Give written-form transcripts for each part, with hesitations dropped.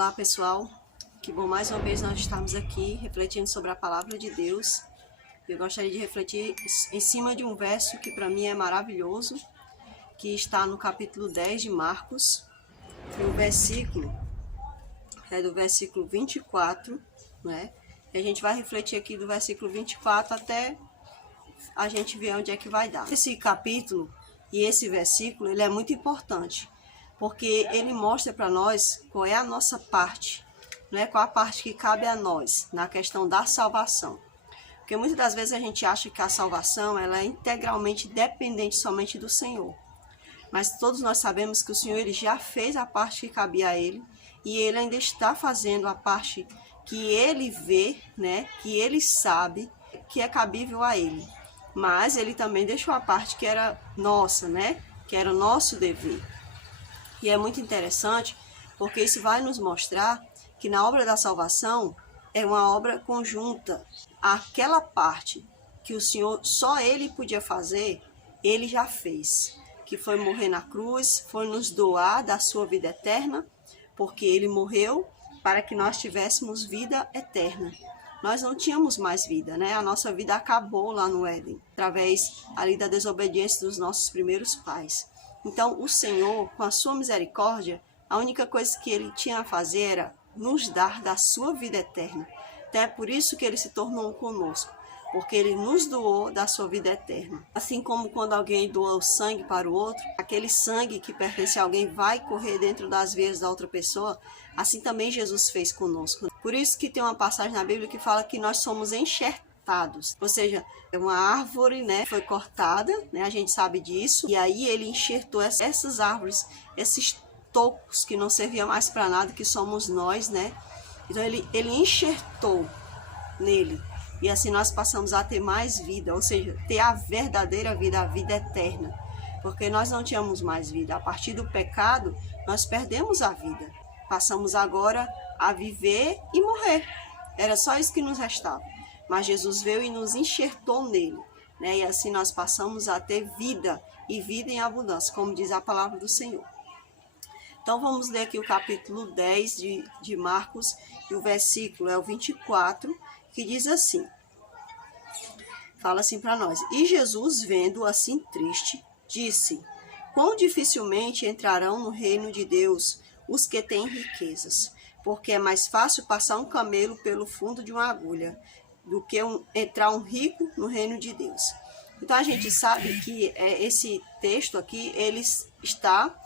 Olá pessoal, que bom mais uma vez nós estamos aqui refletindo sobre a palavra de Deus. Eu gostaria de refletir em cima de um verso que para mim é maravilhoso, que está no capítulo 10 de Marcos, e o versículo é do versículo 24, né? E a gente vai refletir aqui do versículo 24 até a gente ver onde é que vai dar. Esse capítulo e esse versículo, ele é muito importante, porque ele mostra para nós qual é a nossa parte, né? Qual a parte que cabe a nós na questão da salvação. Porque muitas das vezes a gente acha que a salvação ela é integralmente dependente somente do Senhor. Mas todos nós sabemos que o Senhor ele já fez a parte que cabia a Ele, e Ele ainda está fazendo a parte que Ele vê, né? Que Ele sabe que é cabível a Ele. Mas Ele também deixou a parte que era nossa, né? Que era o nosso dever. E é muito interessante, porque isso vai nos mostrar que na obra da salvação é uma obra conjunta. Aquela parte que o Senhor, só Ele podia fazer, Ele já fez. Que foi morrer na cruz, foi nos doar da sua vida eterna, porque Ele morreu para que nós tivéssemos vida eterna. Nós não tínhamos mais vida, né? A nossa vida acabou lá no Éden, através ali da desobediência dos nossos primeiros pais. Então, o Senhor, com a sua misericórdia, a única coisa que Ele tinha a fazer era nos dar da sua vida eterna. Então, é por isso que Ele se tornou um conosco, porque Ele nos doou da sua vida eterna. Assim como quando alguém doa o sangue para o outro, aquele sangue que pertence a alguém vai correr dentro das veias da outra pessoa, assim também Jesus fez conosco. Por isso que tem uma passagem na Bíblia que fala que nós somos enxertados, ou seja, é uma árvore, né, foi cortada, né, a gente sabe disso, e aí Ele enxertou essas árvores, esses tocos que não serviam mais para nada, que somos nós, né? Então ele enxertou nele. E assim nós passamos a ter mais vida, ou seja, ter a verdadeira vida, a vida eterna. Porque nós não tínhamos mais vida. A partir do pecado, nós perdemos a vida. Passamos agora a viver e morrer. Era só isso que nos restava. Mas Jesus veio e nos enxertou nele, né? E assim nós passamos a ter vida, e vida em abundância, como diz a palavra do Senhor. Então vamos ler aqui o capítulo 10 de Marcos, e o versículo é o 24, que diz assim, fala assim para nós: E Jesus, vendo-o assim triste, disse: Quão dificilmente entrarão no reino de Deus os que têm riquezas, porque é mais fácil passar um camelo pelo fundo de uma agulha do que entrar um rico no reino de Deus. Então a gente sabe que esse texto aqui, ele está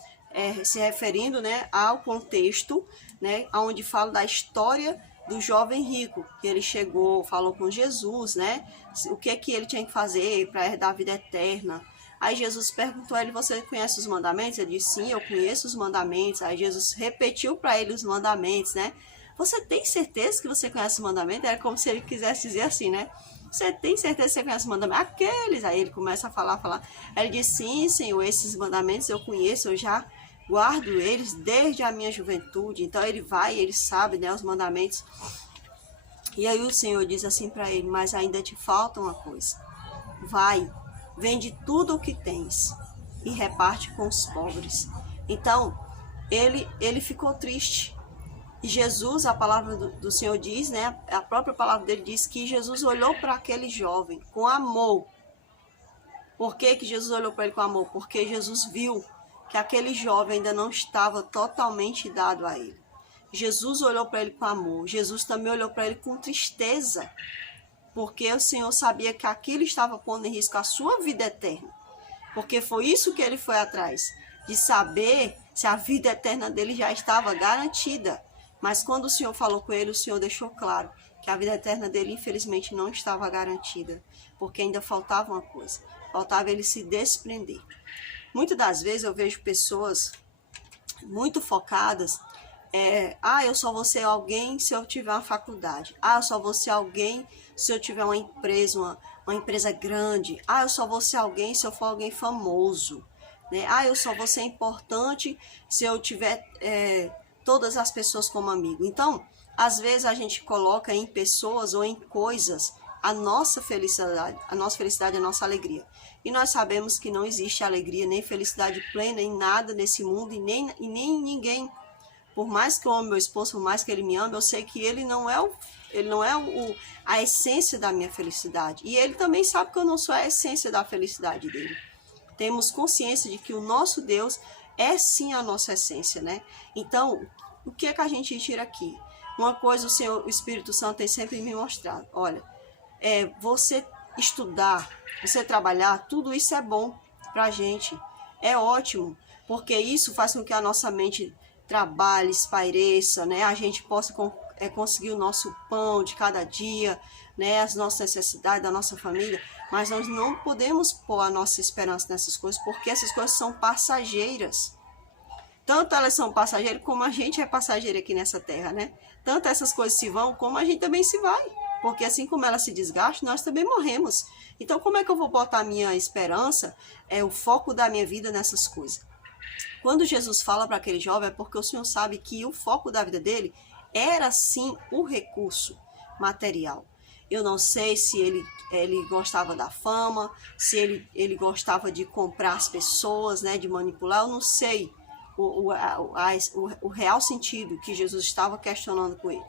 se referindo, né, ao contexto, né, onde fala da história do jovem rico, que ele chegou, falou com Jesus, né, o que é que ele tinha que fazer para herdar a vida eterna. Aí Jesus perguntou a ele: você conhece os mandamentos? Ele disse: sim, eu conheço os mandamentos. Aí Jesus repetiu para ele os mandamentos, né? Você tem certeza que você conhece os mandamentos? Era como se ele quisesse dizer assim, né? Você tem certeza que você conhece os mandamentos? Aqueles. Aí ele começa a falar. Aí ele disse: sim, Senhor, esses mandamentos eu conheço, eu já guardo eles desde a minha juventude. Então ele vai, ele sabe, né, os mandamentos. E aí o Senhor diz assim para ele: mas ainda te falta uma coisa. Vai, vende tudo o que tens e reparte com os pobres. Então ele ficou triste. E Jesus, a palavra do Senhor diz, né, a própria palavra dele diz que Jesus olhou para aquele jovem com amor. Por que Jesus olhou para ele com amor? Porque Jesus viu que aquele jovem ainda não estava totalmente dado a ele. Jesus olhou para ele com amor. Jesus também olhou para ele com tristeza, porque o Senhor sabia que aquilo estava pondo em risco a sua vida eterna. Porque foi isso que ele foi atrás, de saber se a vida eterna dele já estava garantida. Mas quando o Senhor falou com ele, o Senhor deixou claro que a vida eterna dele, infelizmente, não estava garantida, porque ainda faltava uma coisa, faltava ele se desprender. Muitas das vezes eu vejo pessoas muito focadas, eu só vou ser alguém se eu tiver uma faculdade, eu só vou ser alguém se eu tiver uma empresa, uma empresa grande, eu só vou ser alguém se eu for alguém famoso, né? Eu só vou ser importante se eu tiver todas as pessoas como amigo. Então, às vezes a gente coloca em pessoas ou em coisas a nossa felicidade, a nossa alegria. E nós sabemos que não existe alegria nem felicidade plena em nada nesse mundo e nem em ninguém. por mais que eu ame meu esposo, por mais que ele me ame, eu sei que ele não é a essência da minha felicidade. E ele também sabe que eu não sou a essência da felicidade dele. Temos consciência de que o nosso Deus é sim a nossa essência, né? Então, o que é que a gente tira aqui? Uma coisa o Espírito Santo tem sempre me mostrado. Olha, você estudar, você trabalhar, tudo isso é bom pra gente. É ótimo, porque isso faz com que a nossa mente trabalhe, espaireça, né? A gente possa conseguir o nosso pão de cada dia, né? As nossas necessidades da nossa família, mas nós não podemos pôr a nossa esperança nessas coisas, porque essas coisas são passageiras. Tanto elas são passageiras, como a gente é passageiro aqui nessa terra, né? Tanto essas coisas se vão, como a gente também se vai. Porque assim como elas se desgastam, nós também morremos. Então, como é que eu vou botar a minha esperança, o foco da minha vida nessas coisas? Quando Jesus fala para aquele jovem, é porque o Senhor sabe que o foco da vida dele era sim o recurso material. Eu não sei se ele gostava da fama, se ele gostava de comprar as pessoas, né, de manipular, eu não sei o real sentido que Jesus estava questionando com ele.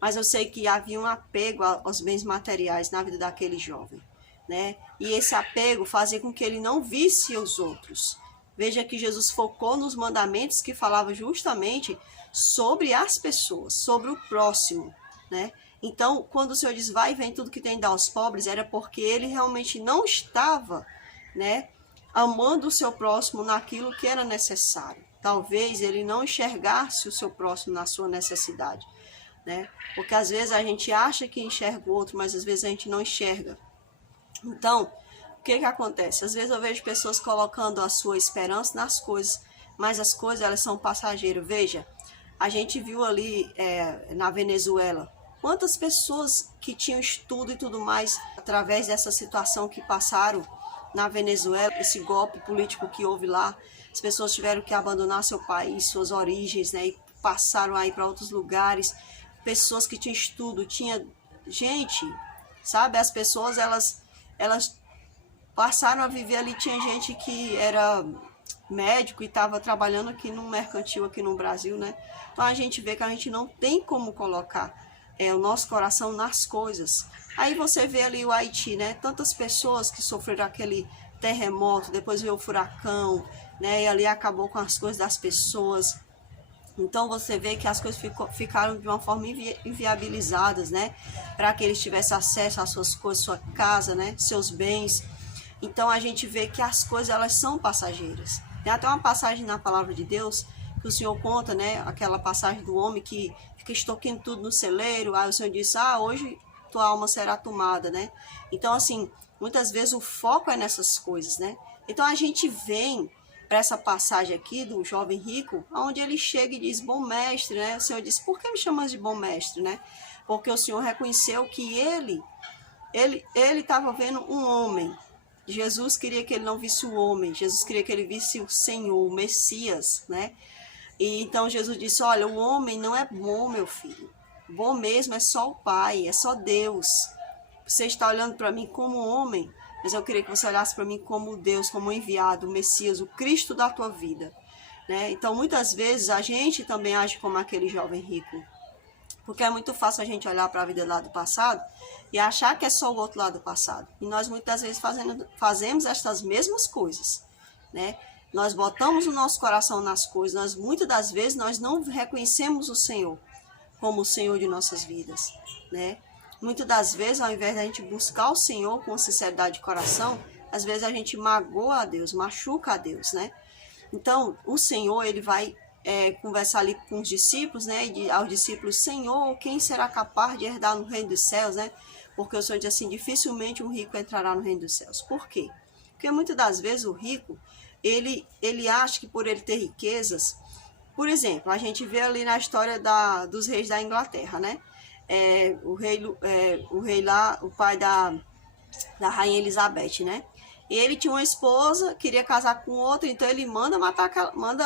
Mas eu sei que havia um apego aos bens materiais na vida daquele jovem, né? E esse apego fazia com que ele não visse os outros. Veja que Jesus focou nos mandamentos que falavam justamente sobre as pessoas, sobre o próximo, né? Então, quando o Senhor diz, vai e vem tudo que tem, dá aos pobres, era porque ele realmente não estava, né, amando o seu próximo naquilo que era necessário. Talvez ele não enxergasse o seu próximo na sua necessidade, né? Porque às vezes a gente acha que enxerga o outro, mas às vezes a gente não enxerga. Então, o que acontece? Às vezes eu vejo pessoas colocando a sua esperança nas coisas, mas as coisas elas são passageiras. Veja, a gente viu ali na Venezuela, quantas pessoas que tinham estudo e tudo mais, através dessa situação que passaram na Venezuela, esse golpe político que houve lá, as pessoas tiveram que abandonar seu país, suas origens, né, e passaram aí para outros lugares. Pessoas que tinham estudo, tinha gente, sabe? As pessoas, elas passaram a viver ali, tinha gente que era médico e estava trabalhando aqui num mercantil aqui no Brasil, né? Então a gente vê que a gente não tem como colocar o nosso coração nas coisas. Aí você vê ali o Haiti, né? Tantas pessoas que sofreram aquele terremoto, depois veio o furacão, né? E ali acabou com as coisas das pessoas. Então você vê que as coisas ficaram de uma forma inviabilizadas, né? Para que eles tivessem acesso às suas coisas, sua casa, né? Seus bens. Então a gente vê que as coisas elas são passageiras. Tem até uma passagem na palavra de Deus que o Senhor conta, né? Aquela passagem do homem que fica estoquando tudo no celeiro. Aí o Senhor disse, hoje tua alma será tomada, né? Então assim, muitas vezes o foco é nessas coisas, né? Então a gente vem para essa passagem aqui do jovem rico, onde ele chega e diz, bom mestre, né? O Senhor disse, por que me chamas de bom mestre, né? Porque o Senhor reconheceu que ele estava vendo um homem. Jesus queria que ele não visse o homem, Jesus queria que ele visse o Senhor, o Messias, né? E então Jesus disse, olha, o homem não é bom, meu filho. Bom mesmo é só o Pai, é só Deus. Você está olhando para mim como homem, mas eu queria que você olhasse para mim como Deus, como enviado, o Messias, o Cristo da tua vida, né? Então, muitas vezes, a gente também age como aquele jovem rico. Porque é muito fácil a gente olhar para a vida lá do passado e achar que é só o outro lado do passado. E nós, muitas vezes, fazemos estas mesmas coisas, né? Nós botamos o nosso coração nas coisas, muitas das vezes, nós não reconhecemos o Senhor como o Senhor de nossas vidas, né? Muitas das vezes, ao invés de a gente buscar o Senhor com sinceridade de coração, às vezes a gente magoa a Deus, machuca a Deus, né? Então, o Senhor, ele vai conversar ali com os discípulos, né? E aos discípulos, Senhor, quem será capaz de herdar no reino dos céus, né? Porque o Senhor diz assim, dificilmente um rico entrará no reino dos céus. Por quê? Porque muitas das vezes o rico, ele acha que por ele ter riquezas, por exemplo, a gente vê ali na história dos reis da Inglaterra, né? O rei lá, o pai da rainha Elizabeth, né? E ele tinha uma esposa, queria casar com outra, então ele manda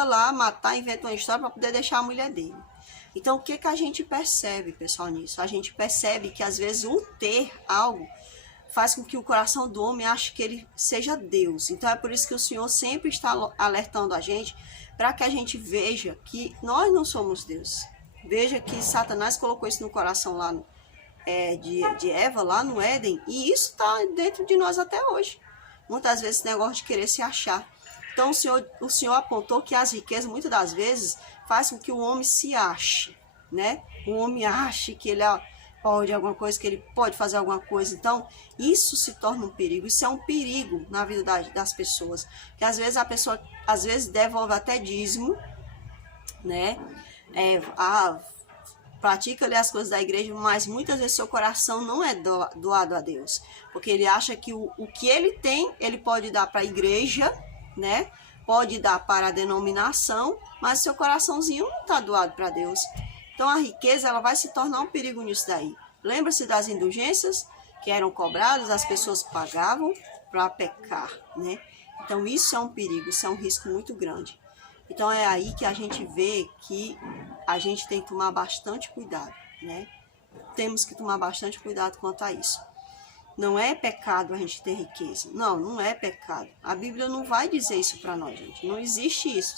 lá matar, inventa uma história para poder deixar a mulher dele. Então o que a gente percebe, pessoal, nisso? A gente percebe que às vezes o ter algo faz com que o coração do homem ache que ele seja Deus. Então é por isso que o Senhor sempre está alertando a gente, para que a gente veja que nós não somos Deus. Veja que Satanás colocou isso no coração lá de Eva, lá no Éden, e isso está dentro de nós até hoje. Muitas vezes esse negócio de querer se achar. Então o Senhor apontou que as riquezas, muitas das vezes, faz com que o homem se ache, né? O homem ache que ele pode alguma coisa, que ele pode fazer alguma coisa. Então, isso se torna um perigo. Isso é um perigo na vida das pessoas. Que às vezes a pessoa, devolve até dízimo, né? Pratica ali as coisas da igreja, mas muitas vezes seu coração não é doado a Deus. Porque ele acha que o que ele tem, ele pode dar para a igreja, né? Pode dar para a denominação, mas seu coraçãozinho não está doado para Deus. Então a riqueza, ela vai se tornar um perigo nisso daí. Lembra-se das indulgências que eram cobradas, as pessoas pagavam para pecar, né? Então isso é um perigo, isso é um risco muito grande. Então é aí que a gente vê que a gente tem que tomar bastante cuidado, né? Temos que tomar bastante cuidado quanto a isso. Não é pecado a gente ter riqueza. Não é pecado. A Bíblia não vai dizer isso para nós, gente. Não existe isso.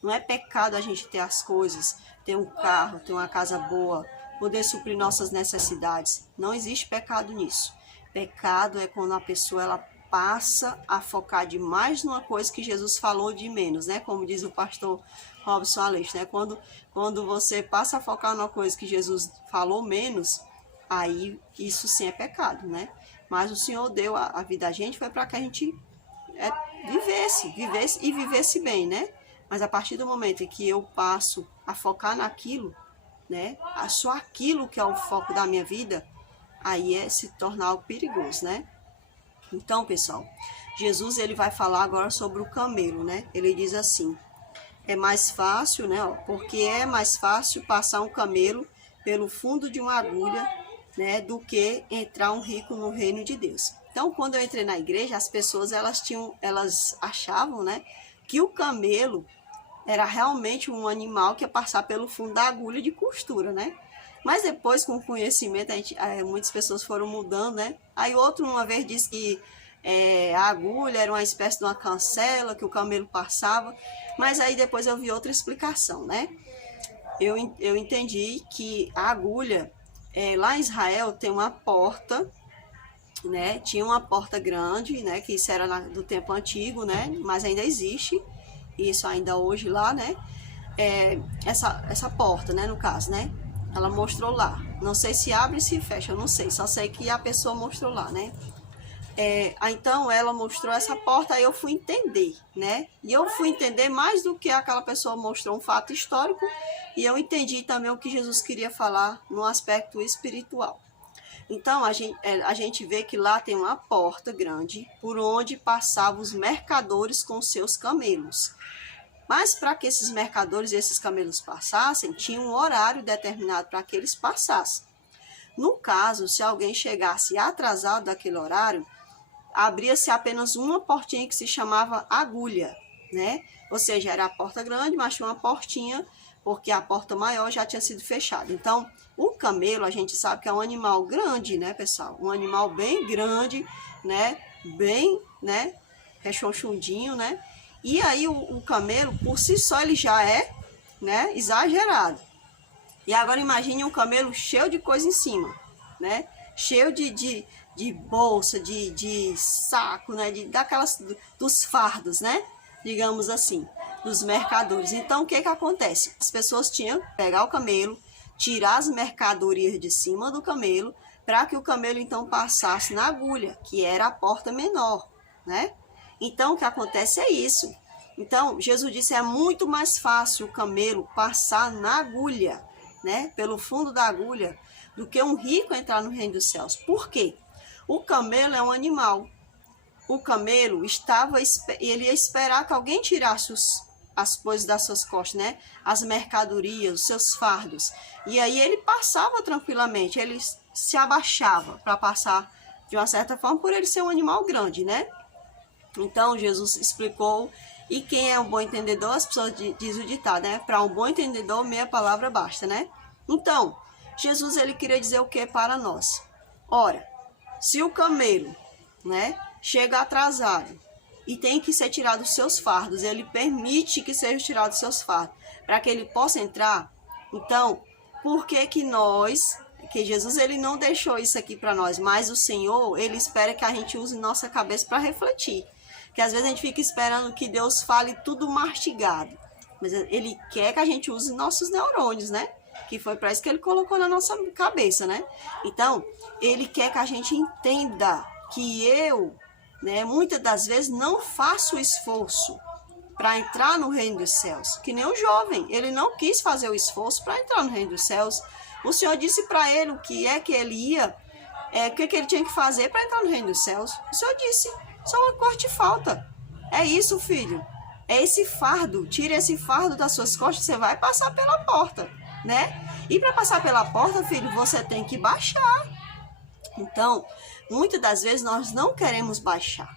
Não é pecado a gente ter as coisas, ter um carro, ter uma casa boa, poder suprir nossas necessidades. Não existe pecado nisso. Pecado é quando a pessoa ela passa a focar demais numa coisa que Jesus falou de menos, né? Como diz o pastor Robson Aleixo, né? Quando você passa a focar numa coisa que Jesus falou menos, aí isso sim é pecado, né? Mas o Senhor deu a vida a gente, foi para que a gente vivesse bem, né? Mas a partir do momento em que eu passo a focar naquilo, né? Só aquilo que é o foco da minha vida, aí se tornar algo perigoso, né? Então, pessoal, Jesus ele vai falar agora sobre o camelo, né? Ele diz assim, é mais fácil, né? Porque é mais fácil passar um camelo pelo fundo de uma agulha, né? Do que entrar um rico no reino de Deus. Então, quando eu entrei na igreja, as pessoas elas achavam, né? Que o camelo era realmente um animal que ia passar pelo fundo da agulha de costura, né? Mas depois, com o conhecimento, muitas pessoas foram mudando, né? Aí outro uma vez disse que a agulha era uma espécie de uma cancela que o camelo passava. Mas aí depois eu vi outra explicação, né? Eu entendi que a agulha, lá em Israel tem uma porta, né? Tinha uma porta grande, né? Que isso era do tempo antigo, né? Mas ainda existe, isso ainda hoje lá, né? Essa porta, né? No caso, né? Ela mostrou lá. Não sei se abre e se fecha, eu não sei. Só sei que a pessoa mostrou lá, né? Então ela mostrou essa porta, aí eu fui entender, né? E eu fui entender mais do que aquela pessoa mostrou um fato histórico. E eu entendi também o que Jesus queria falar no aspecto espiritual. Então a gente vê que lá tem uma porta grande por onde passavam os mercadores com seus camelos. Mas para que esses mercadores e esses camelos passassem, tinha um horário determinado para que eles passassem. No caso, se alguém chegasse atrasado daquele horário, abria-se apenas uma portinha que se chamava agulha, né? Ou seja, era a porta grande, mas tinha uma portinha, porque a porta maior já tinha sido fechada. Então, o camelo, a gente sabe que é um animal grande, né, pessoal? Um animal bem grande, né? Bem, né? Rechonchudinho, né? E aí o camelo, por si só, ele já é, né, exagerado. E agora imagine um camelo cheio de coisa em cima, né? Cheio de bolsa, de saco, né? Dos fardos, né? Digamos assim, dos mercadores. Então, o que acontece? As pessoas tinham que pegar o camelo, tirar as mercadorias de cima do camelo, para que o camelo, então, passasse na agulha, que era a porta menor, né? Então, o que acontece é isso. Então, Jesus disse, é muito mais fácil o camelo passar na agulha, né? Pelo fundo da agulha, do que um rico entrar no reino dos céus. Por quê? O camelo é um animal. O camelo ele ia esperar que alguém tirasse as coisas das suas costas, né? As mercadorias, os seus fardos. E aí ele passava tranquilamente, ele se abaixava para passar de uma certa forma, por ele ser um animal grande, né? Então, Jesus explicou, e quem é um bom entendedor, as pessoas diz o ditado, né? Para um bom entendedor, meia palavra basta, né? Então, Jesus, ele queria dizer o que para nós? Ora, Se o camelo, né, chega atrasado e tem que ser tirado os seus fardos, ele permite que sejam tirados os seus fardos, para que ele possa entrar. Então, por que que Jesus ele não deixou isso aqui para nós, mas o Senhor, ele espera que a gente use nossa cabeça para refletir. Porque às vezes a gente fica esperando que Deus fale tudo mastigado, mas ele quer que a gente use nossos neurônios, né? Que foi para isso que ele colocou na nossa cabeça, né? Então, ele quer que a gente entenda que eu, né, muitas das vezes não faço esforço para entrar no reino dos céus. Que nem o jovem, ele não quis fazer o esforço para entrar no reino dos céus. O Senhor disse para ele o que é que ele ia, o que ele tinha que fazer para entrar no reino dos céus. O Senhor disse, só uma coisa te falta. É isso, filho. É esse fardo. Tira esse fardo das suas costas, você vai passar pela porta, né? E para passar pela porta, filho, você tem que baixar. Então, muitas das vezes nós não queremos baixar,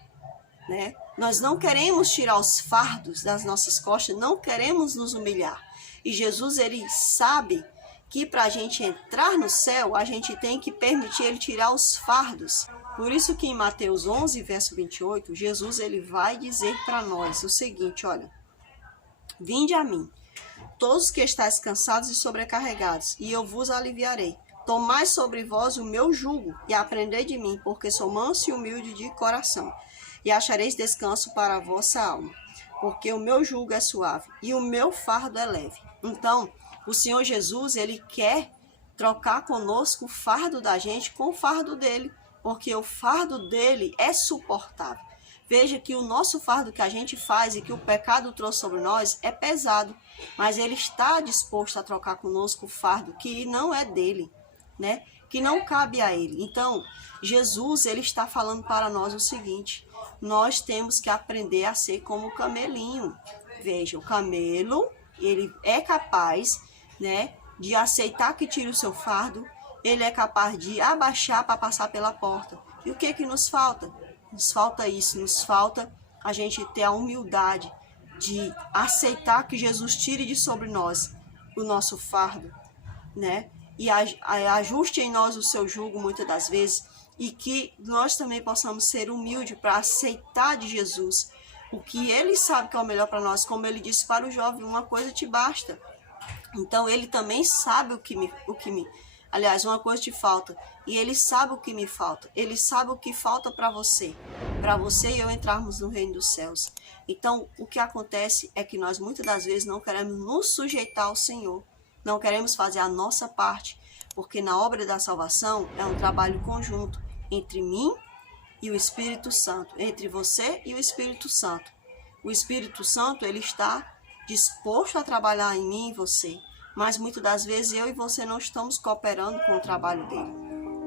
né? Nós não queremos tirar os fardos das nossas costas, não queremos nos humilhar. E Jesus, ele sabe que para a gente entrar no céu, a gente tem que permitir ele tirar os fardos. Por isso que em Mateus 11, verso 28, Jesus ele vai dizer para nós o seguinte, olha, vinde a mim, todos que estáis cansados e sobrecarregados, e eu vos aliviarei. Tomai sobre vós o meu jugo e aprendei de mim, porque sou manso e humilde de coração, e achareis descanso para a vossa alma, porque o meu jugo é suave e o meu fardo é leve. Então, o Senhor Jesus, ele quer trocar conosco o fardo da gente com o fardo dele, porque o fardo dele é suportável. Veja que o nosso fardo que a gente faz e que o pecado trouxe sobre nós é pesado, mas ele está disposto a trocar conosco o fardo que não é dele, né? Que não cabe a ele. Então, Jesus, ele está falando para nós o seguinte, nós temos que aprender a ser como o camelinho. Veja, o camelo, ele é capaz, né, de aceitar que tire o seu fardo, ele é capaz de abaixar para passar pela porta. E o que que nos falta? Nos falta isso, nos falta a gente ter a humildade de aceitar que Jesus tire de sobre nós o nosso fardo, né? E ajuste em nós o seu jugo muitas das vezes, e que nós também possamos ser humildes para aceitar de Jesus o que ele sabe que é o melhor para nós, como ele disse para o jovem, uma coisa te basta. Então ele também sabe aliás, uma coisa te falta, e ele sabe o que me falta, ele sabe o que falta para você e eu entrarmos no reino dos céus. Então o que acontece é que nós muitas das vezes não queremos nos sujeitar ao Senhor, não queremos fazer a nossa parte, porque na obra da salvação é um trabalho conjunto entre mim e o Espírito Santo, entre você e o Espírito Santo. O Espírito Santo, ele está disposto a trabalhar em mim e você, mas muitas das vezes eu e você não estamos cooperando com o trabalho dele,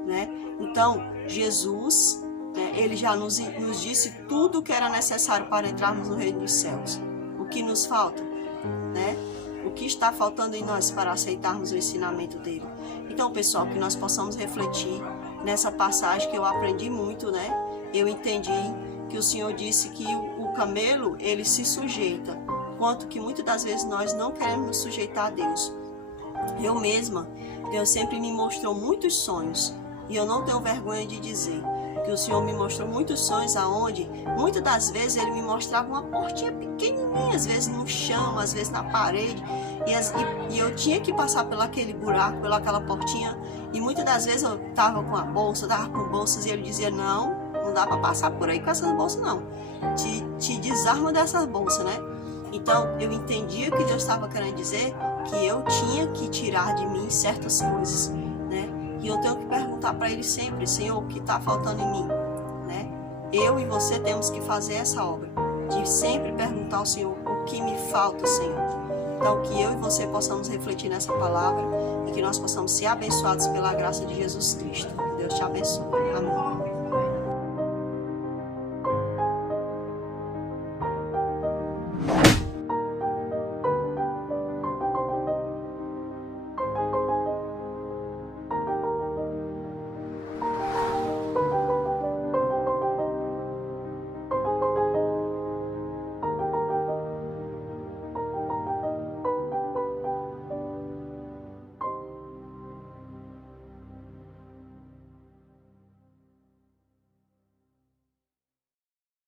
né? Então, Jesus, né, ele já nos disse tudo o que era necessário para entrarmos no reino dos céus. O que nos falta, né? O que está faltando em nós para aceitarmos o ensinamento dele. Então, pessoal, que nós possamos refletir nessa passagem que eu aprendi muito, né? Eu entendi que o Senhor disse que o camelo, ele se sujeita, quanto que muitas das vezes nós não queremos nos sujeitar a Deus. Eu mesma, Deus sempre me mostrou muitos sonhos, e eu não tenho vergonha de dizer que o Senhor me mostrou muitos sonhos aonde, muitas das vezes, ele me mostrava uma portinha pequenininha, às vezes no chão, às vezes na parede, e eu tinha que passar pelo aquele buraco, pelaquela portinha, e muitas das vezes eu estava com a bolsa, estava com bolsas, e ele dizia, não dá para passar por aí com essas bolsas não, te desarma dessas bolsas, né? Então, eu entendia que Deus estava querendo dizer que eu tinha que tirar de mim certas coisas, né? E eu tenho que perguntar para Ele sempre, Senhor, o que está faltando em mim, né? Eu e você temos que fazer essa obra, de sempre perguntar ao Senhor o que me falta, Senhor. Então, que eu e você possamos refletir nessa palavra e que nós possamos ser abençoados pela graça de Jesus Cristo. Deus te abençoe. Amém.